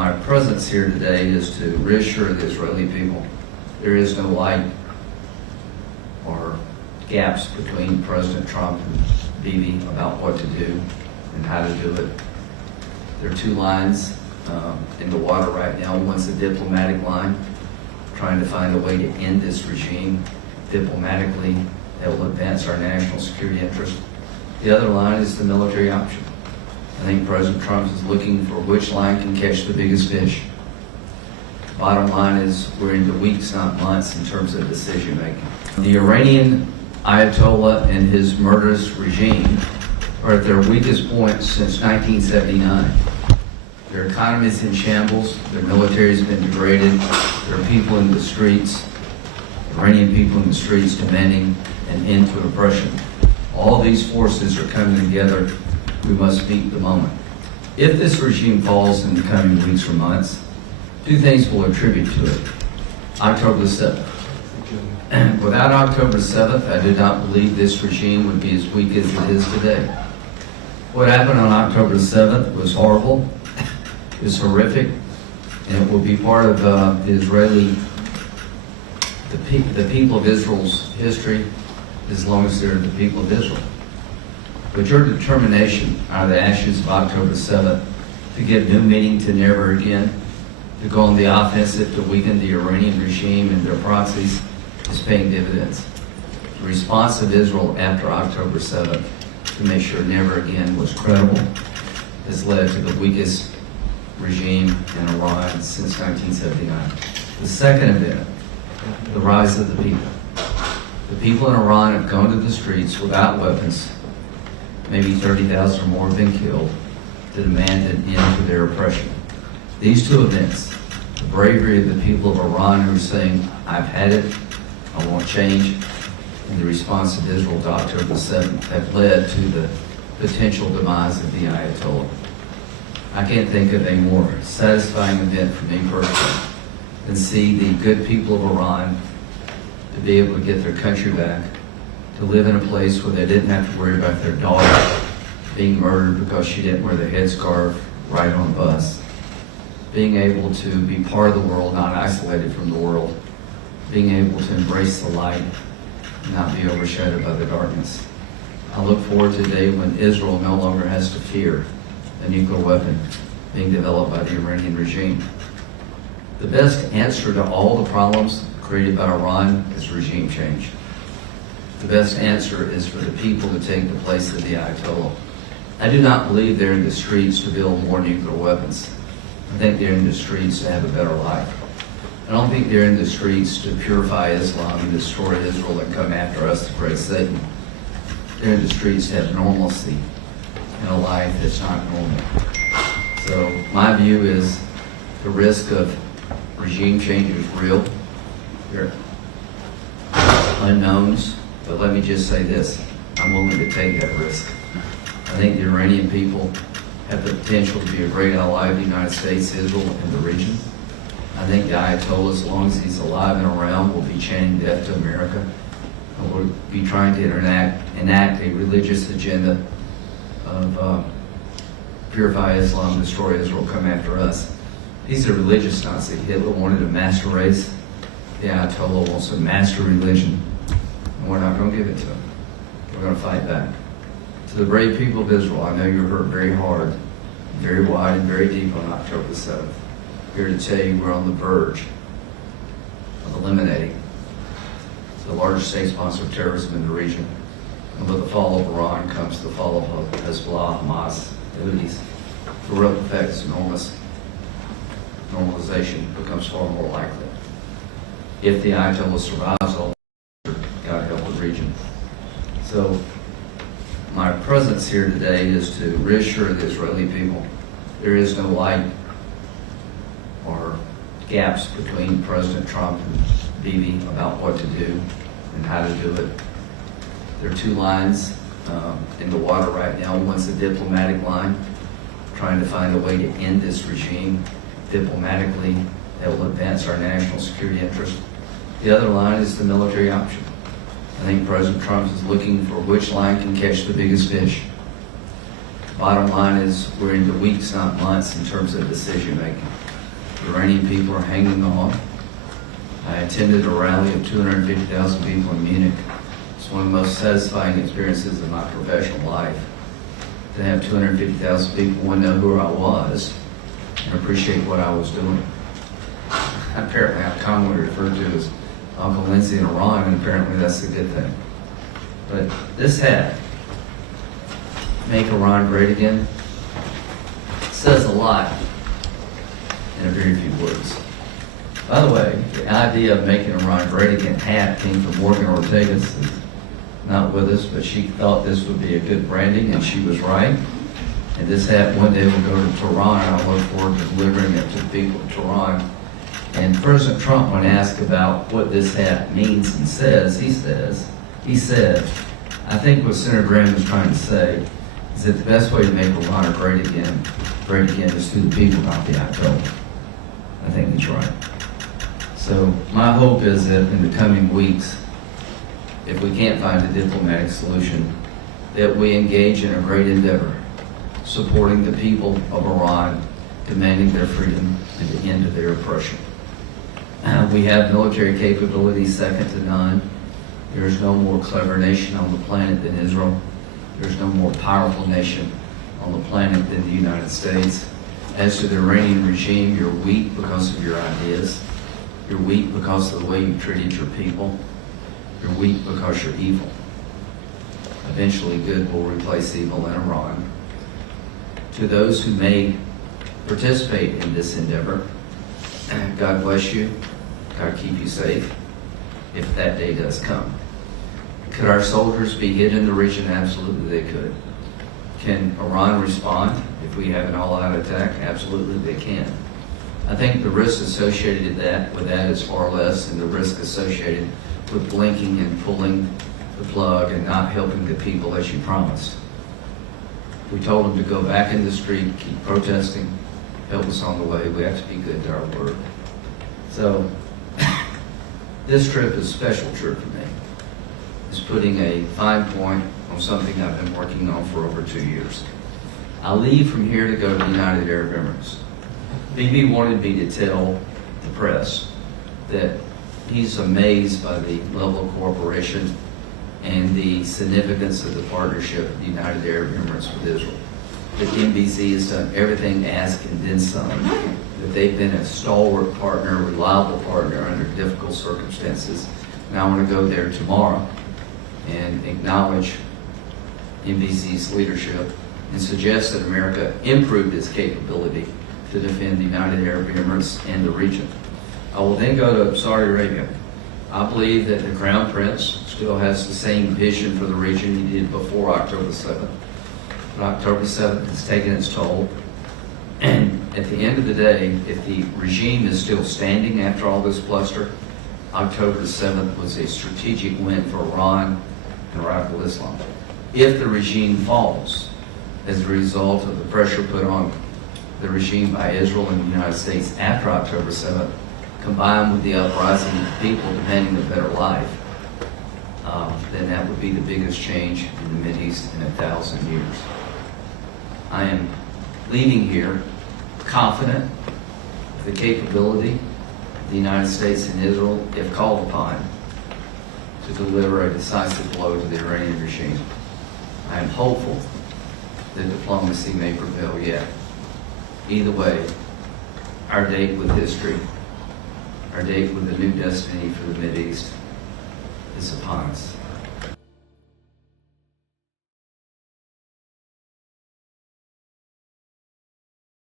my presence here today is to reassure the Israeli people there is no light or gaps between President Trump and Bibi about what to do and how to do it. There are two lines in the water right now. One's a diplomatic line, trying to find a way to end this regime diplomatically that will advance our national security interest. The other line is the military option. I think President Trump is looking for which line can catch the biggest fish. Bottom line is we're into weeks, not months, in terms of decision making. The Iranian Ayatollah and his murderous regime are at their weakest point since 1979. Their economy is in shambles, their military has been degraded, there are people in the streets, Iranian people in the streets demanding an end to oppression. All these forces are coming together. We must meet the moment. If this regime falls in the coming weeks or months, two things will attribute to it. October 7th. Without October 7th, I did not believe this regime would be as weak as it is today. What happened on October 7th was horrible, it was horrific, and it will be part of the people of Israel's history as long as they're the people of Israel. But your determination out of the ashes of October 7th to give new meaning to never again, to go on the offensive to weaken the Iranian regime and their proxies is paying dividends. The response of Israel after October 7th to make sure never again was credible has led to the weakest regime in Iran since 1979. The second event, the rise of the people. The people in Iran have gone to the streets without weapons. Maybe 30,000 or more have been killed to demand an end to their oppression. These two events, the bravery of the people of Iran who are saying, I've had it, I won't change, and the response of Israel to October 7th have led to the potential demise of the Ayatollah. I can't think of a more satisfying event for me personally than see the good people of Iran to be able to get their country back, to live in a place where they didn't have to worry about their daughter being murdered because she didn't wear the headscarf right on a bus, being able to be part of the world, not isolated from the world, being able to embrace the light and not be overshadowed by the darkness. I look forward to the day when Israel no longer has to fear a nuclear weapon being developed by the Iranian regime. The best answer to all the problems created by Iran is regime change. The best answer is for the people to take the place of the Ayatollah. I do not believe they're in the streets to build more nuclear weapons. I think they're in the streets to have a better life. I don't think they're in the streets to purify Islam and destroy Israel and come after us to praise Satan. They're in the streets to have normalcy in a life that's not normal. So my view is the risk of regime change is real. There are unknowns, but let me just say this. I'm willing to take that risk. I think the Iranian people have the potential to be a great ally of the United States, Israel, and the region. I think the Ayatollah, as long as he's alive and around, will be chanting death to America. And will be trying to enact a religious agenda of purify Islam, destroy Israel, come after us. He's a religious Nazi. Hitler wanted a master race. The Ayatollah wants a master religion. And we're not going to give it to him. We're going to fight back. To the brave people of Israel, I know you're hurt very hard, very wide, and very deep on October 7th. Here to tell you we're on the verge of eliminating the largest state sponsor of terrorism in the region. And with the fall of Iran comes the fall of Hezbollah, Hamas, the Houthis. The real effect is enormous. Normalization becomes far more likely. If the Ayatollah survives all, God help the region. So my presence here today is to reassure the Israeli people there is no light or gaps between President Trump and Bibi about what to do and how to do it. There are two lines in the water right now. One's a diplomatic line, trying to find a way to end this regime diplomatically that will advance our national security interest. The other line is the military option. I think President Trump is looking for which line can catch the biggest fish. Bottom line is we're into weeks, not months, in terms of decision making. The Iranian people are hanging on. I attended a rally of 250,000 people in Munich. It's one of the most satisfying experiences of my professional life. To have 250,000 people want to know who I was and appreciate what I was doing. Apparently, I'm commonly referred to as Uncle Lindsey in Iran, and apparently that's a good thing. But this hat, "Make Iran Great Again," says a lot in a very few words. By the way, the idea of making Iran great again hat came from Morgan Ortegas, who's not with us, but she thought this would be a good branding, and she was right. And this hat one day will go to Tehran, and I look forward to delivering it to the people of Tehran. And President Trump, when asked about what this hat means and says, he said, "I think what Senator Graham is trying to say is that the best way to make Iran great again is through the people, not the Ayatollah." I think he's right. So my hope is that in the coming weeks, if we can't find a diplomatic solution, that we engage in a great endeavor, supporting the people of Iran, demanding their freedom and the end of their oppression. We have military capabilities second to none. There is no more clever nation on the planet than Israel. There's no more powerful nation on the planet than the United States. As to the Iranian regime, you're weak because of your ideas. You're weak because of the way you treated your people. You're weak because you're evil. Eventually, good will replace evil in Iran. To those who may participate in this endeavor, God bless you. God keep you safe, if that day does come. Could our soldiers be hit in the region? Absolutely they could. Can Iran respond if we have an all-out attack? Absolutely they can. I think the risk associated with that is far less than the risk associated with blinking and pulling the plug and not helping the people as you promised. We told them to go back in the street, keep protesting, help us on the way. We have to be good to our word. So this trip is a special trip for me. It's putting a fine point on something I've been working on for over 2 years. I leave from here to go to the United Arab Emirates. Bibi wanted me to tell the press that he's amazed by the level of cooperation and the significance of the partnership of the United Arab Emirates with Israel. That NBC has done everything asked and then some. That they've been a stalwart partner, a reliable partner under difficult circumstances. And I want to go there tomorrow and acknowledge NBC's leadership and suggest that America improved its capability to defend the United Arab Emirates and the region. I will then go to Saudi Arabia. I believe that the Crown Prince still has the same vision for the region he did before October 7th. But October 7th has taken its toll. And at the end of the day, if the regime is still standing after all this bluster, October 7th was a strategic win for Iran and radical Islam. If the regime falls as a result of the pressure put on the regime by Israel and the United States after October 7th, combined with the uprising of the people demanding a better life, then that would be the biggest change in the Mideast in 1,000 years. I am leaving here confident of the capability of the United States and Israel, if called upon, to deliver a decisive blow to the Iranian regime. I am hopeful that diplomacy may prevail yet. Either way, our date with history, our date with a new destiny for the Mideast is upon us.